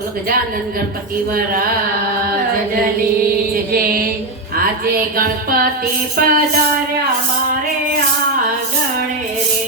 ગજાનન ગણપતિ મહારાજની જય. આજે ગણપતિ પધાર્યા મારે આંગણે રે.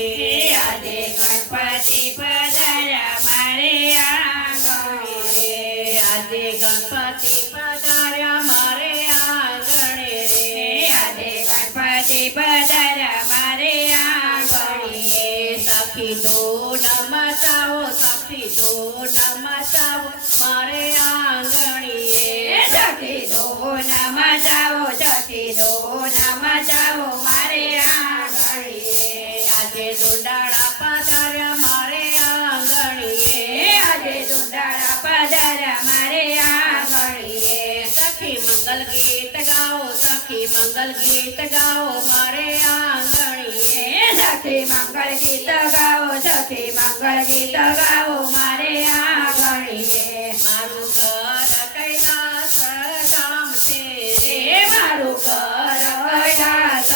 આજે ગણપતિ પધાર્યા મારે આંગણે રે. આજે ગણપતિ પધાર્યા મારે આંગણે રે. આજે ગણપતિ પધાર્યા મારે આંગણે. સખી તો નમતાવો, સખી તો નમતાવો મારે આંગણીએ. સખી દો નમ જાઓ, સખી દો નમ જાઓ મારે આંગણીએ. આજે દુંડાળા પધાર્યા મારે આંગણીએ. આજે દુંડાળા પધાર્યા મારે આંગણીએ. સખી મંગલ ગીત ગાઓ, સખી મંગલ ગીત ગાઓ મારે આંગણીએ. સખી મંગળ ગીત ગાઓ, સખી મંગળ ગીત ગાઓ મારે આંગણીએ. મારું ઘર કૈલાસ ધામ છે રે. મારું ઘર કૈલાસ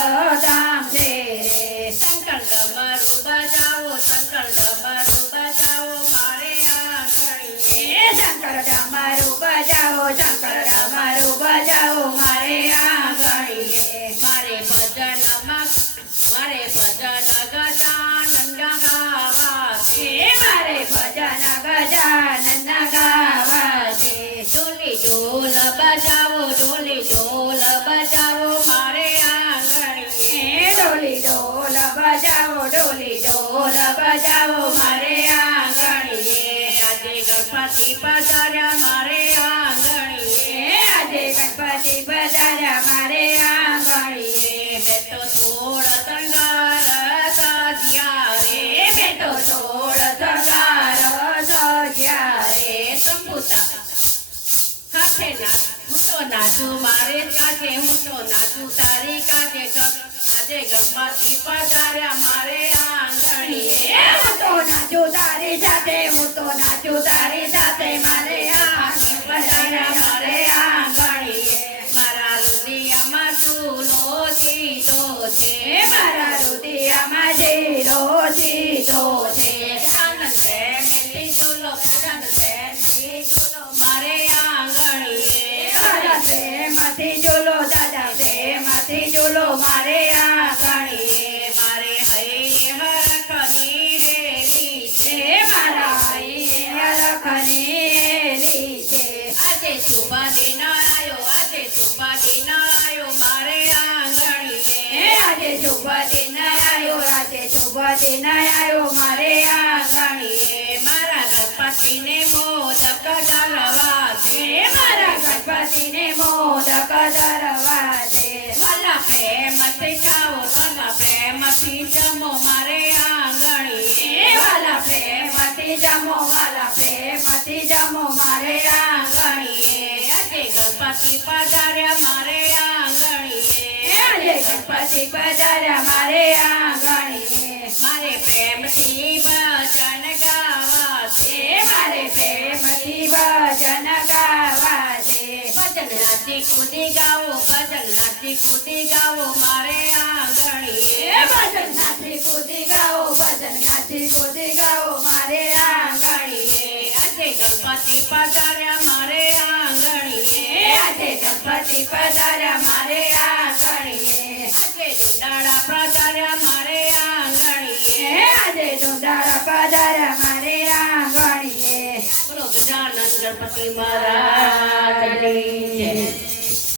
ધામ છે રે. શંકર ડમરું બજાવો, શંકર ડમરું બજાવો મારે આંગણીએ. શંકર ડમરું બજાવો, શંકર ડમરું બજાવો મારે આંગણીએ. મારે ભજનમાં મારે ભજન ગજાનન ગાવા છે. મારે ભજન ગજાનન ગાવા છે. ઢોલી ઢોલ બજાવો, ઢોલી ઢોલ બજાવો મારે આંગણીએ. ડોલી ડોલ બજાવો, ડોલી ડોલ બજાવો મારે આંગણીએ. આજે ગણપતિ પધાર્યા મારે આંગણીએ. આજે ગણપતિ પધાર્યા મારે આંગણીએ. મેં તો સોળ શણગાર સાધ્યા રે. મેં તો સોળ શણગાર સજ્યા રે. સંપુતા હાથે નાચ, હું તો નાચું મારે કાજે, હું તો નાચું તારી કાજે. આજે ગણપતિ પધાર્યા મારે આંગણીએ. હું તો નાચું તારી સાથે, હું તો નાચું તારી સાથે મારે આંગણ પધાર્યા મારે આંગણીએ. મારા હૃદયમાં ચૂલો સીધો છે. મારા રુદિયામાં જીરો સીધો છે. આનંદ પ્રેમથી ચૂલો, આનંદ પ્રેમથી ચૂલો મારે આંગણીએ. દાદા પ્રેમથી ચૂલો, દાદા પ્રેમથી ચૂલો મારે આંગણીએ. મારે હૈયે હરખની હેલી છે. મારા હૈયે હરખની છે. આજે શુભ દિન આયો, આજે શુભ દિન આયો મારે આંગણીએ. આજે શુભ દિન આવ્યો, આજે શુભ દિન આવ્યો મારે આંગણીએ. મારા ગણપતિને મોદક ધરવા છે. મારા ગણપતિને મોદક ધરવા દે. વાલા પ્રેમથી ખાઓ, વાલા પ્રેમથી જમો મારે આંગણીએ. વાલા પ્રેમથી જમો, વાલા પ્રેમથી જમો મારે આંગણીએ. આજે ગણપતિ પધાર્યા મારે આંગણીએ. આજે ગણપતિ પધાર્યા મારે આંગણીએ. મારે પ્રેમથી ભજન ગાવા છે. મારે પ્રેમથી ભજન ગાવા છે. ભજન નાચી કૂદી ગાવો, ભજન નાચી કૂદી ગાવો મારે આંગણીએ. ભજન નાચી કૂદી ગાઓ, ભજન નાચી કૂદી ગાઓ મારે આંગણીએ. આજે ગણપતિ પધાર્યા મારે આંગણીએ. આજે ગણપતિ પધાર્યા મારે આંગણીએ. આજે દુંડાળા પધાર્યા મારે આંગણીએ. આજે ડુંડાળા પધાર્યા મારે આંગણીએ. બોલો ગજાનન ગણપતિ મહારાજની